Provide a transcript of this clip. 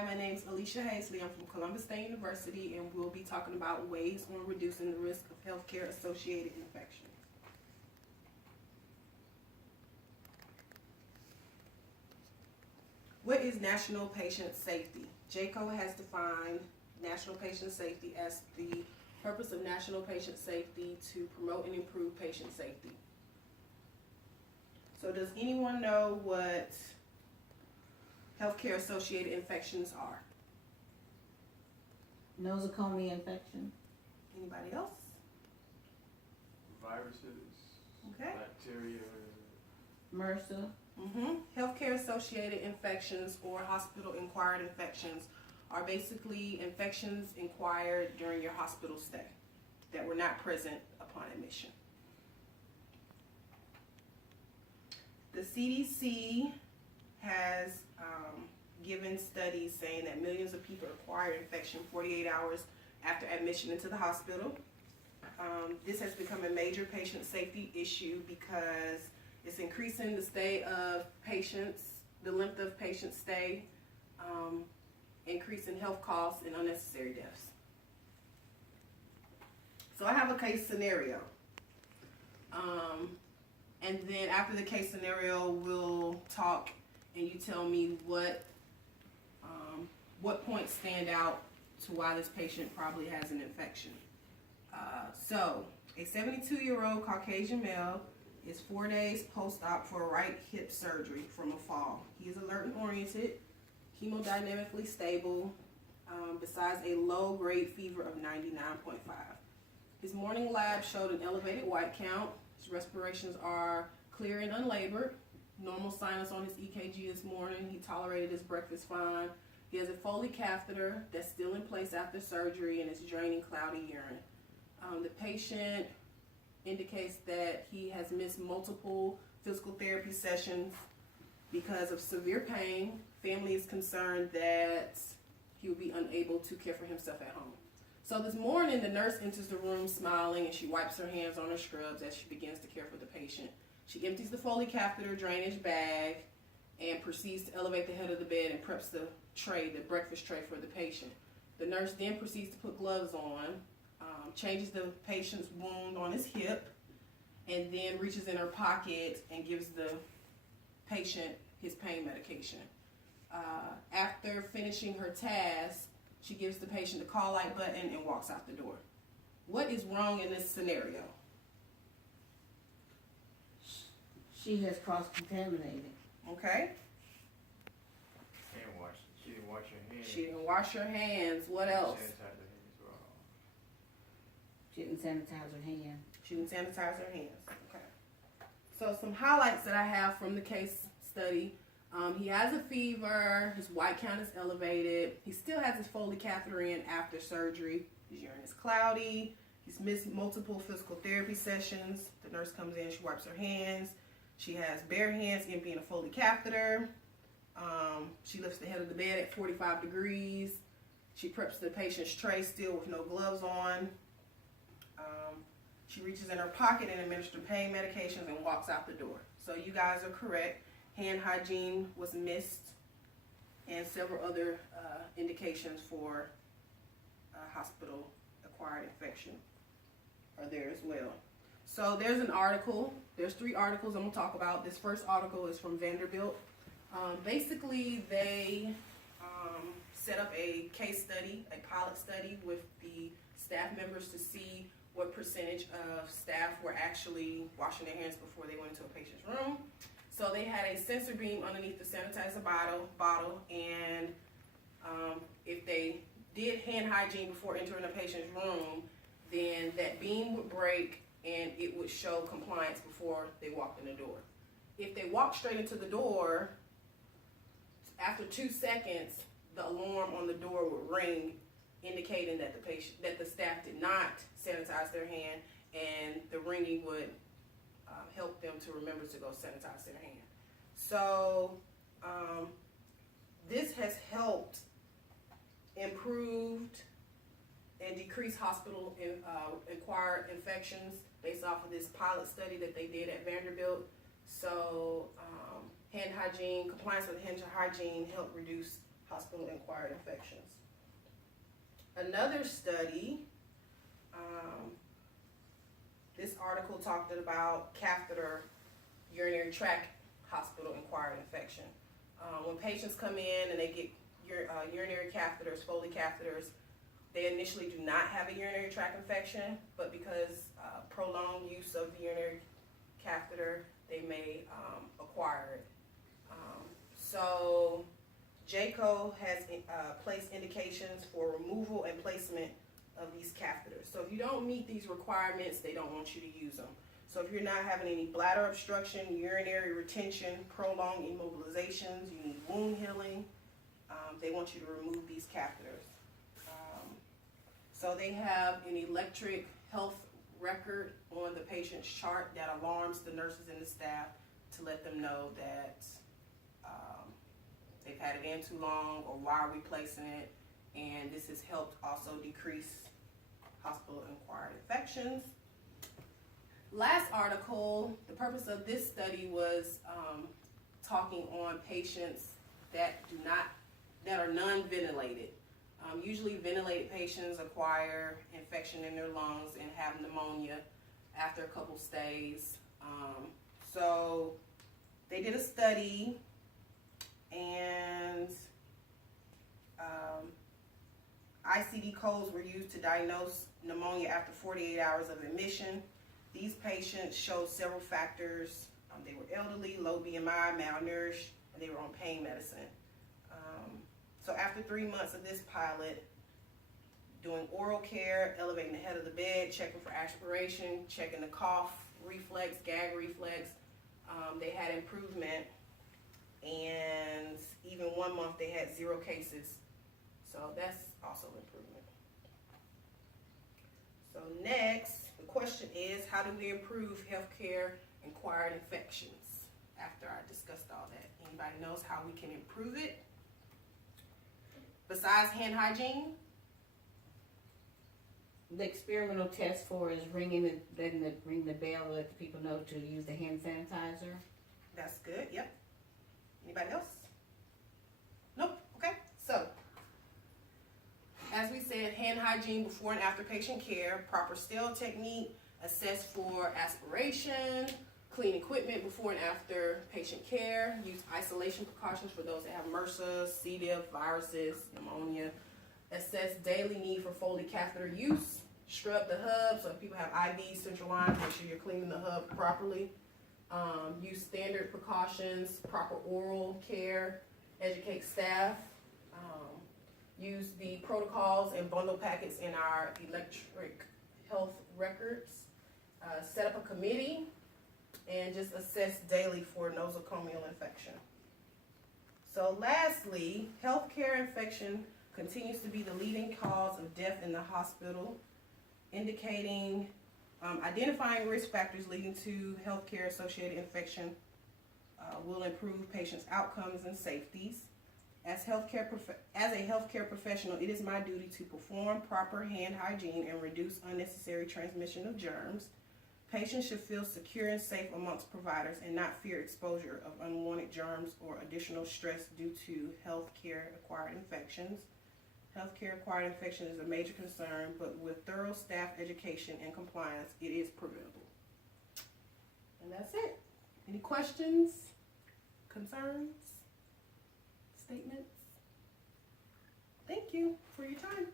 Hi, my name is Alicia Hazley. I'm from Columbus State University, and we'll be talking about ways on reducing the risk of healthcare-associated infections. What is national patient safety? JCAHO has defined national patient safety as the purpose of national patient safety to promote and improve patient safety. So does anyone know what healthcare-associated infections are? Nosocomial infection. Anybody else? Viruses, Okay. bacteria, MRSA. Healthcare-associated infections or hospital-acquired infections are basically infections acquired during your hospital stay that were not present upon admission. The CDC has given studies saying that millions of people acquire infection 48 hours after admission into the hospital. This has become a major patient safety issue because it's increasing the stay of patients, the length of patient stay, increasing health costs and unnecessary deaths. So I have a case scenario. And then after the case scenario, we'll talk and you tell me what points stand out to why this patient probably has an infection. So a 72-year-old Caucasian male is 4 days post-op for a right hip surgery from a fall. He is alert and oriented, hemodynamically stable, besides a low-grade fever of 99.5. His morning lab showed an elevated white count. His respirations are clear and unlabored. Normal sinus on his EKG this morning. He tolerated his breakfast fine. He has a Foley catheter that's still in place after surgery and is draining cloudy urine. The patient indicates that he has missed multiple physical therapy sessions because of severe pain. Family is concerned that he will be unable to care for himself at home. So this morning, the nurse enters the room smiling and she wipes her hands on her scrubs as she begins to care for the patient. She empties the Foley catheter drainage bag and proceeds to elevate the head of the bed and preps the tray, the breakfast tray for the patient. The nurse then proceeds to put gloves on, changes the patient's wound on his hip, and then reaches in her pocket and gives the patient his pain medication. After finishing her task, she gives the patient the call light button and walks out the door. What is wrong in this scenario? She has cross-contaminated. Okay? she didn't wash her hands. She didn't wash her hands. What else? Sanitize her hands as well. She didn't sanitize her hand. She didn't sanitize her hands. Okay. So some highlights that I have from the case study. He has a fever. His white count is elevated. He still has his Foley catheter in after surgery. His urine is cloudy. He's missed multiple physical therapy sessions. The nurse comes in. She wipes her hands. She has bare hands emptying a Foley catheter. She lifts the head of the bed at 45 degrees. She preps the patient's tray still with no gloves on. She reaches in her pocket and administers pain medications and walks out the door. So you guys are correct. Hand hygiene was missed, and several other indications for hospital-acquired infection are there as well. So there's an article. There's 3 articles I'm going to talk about. This first article is from Vanderbilt. Basically, they set up a case study, a pilot study with the staff members to see what percentage of staff were actually washing their hands before they went into a patient's room. So they had a sensor beam underneath the sanitizer bottle, and if they did hand hygiene before entering a patient's room, then that beam would break and it would show compliance before they walked in the door. If they walked straight into the door, after 2 seconds, the alarm on the door would ring, indicating that the staff did not sanitize their hand, and the ringing would help them to remember to go sanitize their hand. So this has helped improved and decrease hospital acquired infections based off of this pilot study that they did at Vanderbilt. So hand hygiene, compliance with hand hygiene helped reduce hospital-acquired infections. Another study, this article talked about catheter urinary tract hospital-acquired infection. When patients come in and they get urinary catheters, Foley catheters, they initially do not have a urinary tract infection, but because prolonged use of the urinary catheter, they may acquire it. So JCAHO has placed indications for removal and placement of these catheters. So if you don't meet these requirements, they don't want you to use them. So if you're not having any bladder obstruction, urinary retention, prolonged immobilizations, you need wound healing, they want you to remove these catheters. So they have an electric health record on the patient's chart that alarms the nurses and the staff to let them know that they've had it in too long, or why are we placing it, and this has helped also decrease hospital-acquired infections. Last article, the purpose of this study was talking on patients that are non-ventilated. Usually ventilated patients acquire infection in their lungs and have pneumonia after a couple stays. So they did a study, and ICD codes were used to diagnose pneumonia after 48 hours of admission. These patients showed several factors. They were elderly, low BMI, malnourished, and they were on pain medicine. So after 3 months of this pilot, doing oral care, elevating the head of the bed, checking for aspiration, checking the cough reflex, gag reflex, they had improvement. And even 1 month they had 0 cases. So that's also improvement. So next, the question is, how do we improve healthcare-acquired infections? After I discussed all that, anybody knows how we can improve it? Besides hand hygiene? The experimental test for is ring the bell to let the people know to use the hand sanitizer. That's good, yep. Anybody else? Nope, okay. So, as we said, hand hygiene before and after patient care, proper sterile technique, assess for aspiration, clean equipment before and after patient care, use isolation precautions for those that have MRSA, C. diff, viruses, pneumonia, assess daily need for Foley catheter use, scrub the hub, so if people have IVs, central lines, make sure you're cleaning the hub properly. Use standard precautions, proper oral care, educate staff, use the protocols and bundle packets in our electric health records, set up a committee, and just assess daily for nosocomial infection. So lastly, healthcare infection continues to be the leading cause of death in the hospital, indicating identifying risk factors leading to healthcare associated infection will improve patients' outcomes and safeties. As a healthcare professional, it is my duty to perform proper hand hygiene and reduce unnecessary transmission of germs. Patients should feel secure and safe amongst providers and not fear exposure of unwanted germs or additional stress due to healthcare acquired infections. Healthcare acquired infection is a major concern, but with thorough staff education and compliance, it is preventable. And that's it. Any questions, concerns, statements? Thank you for your time.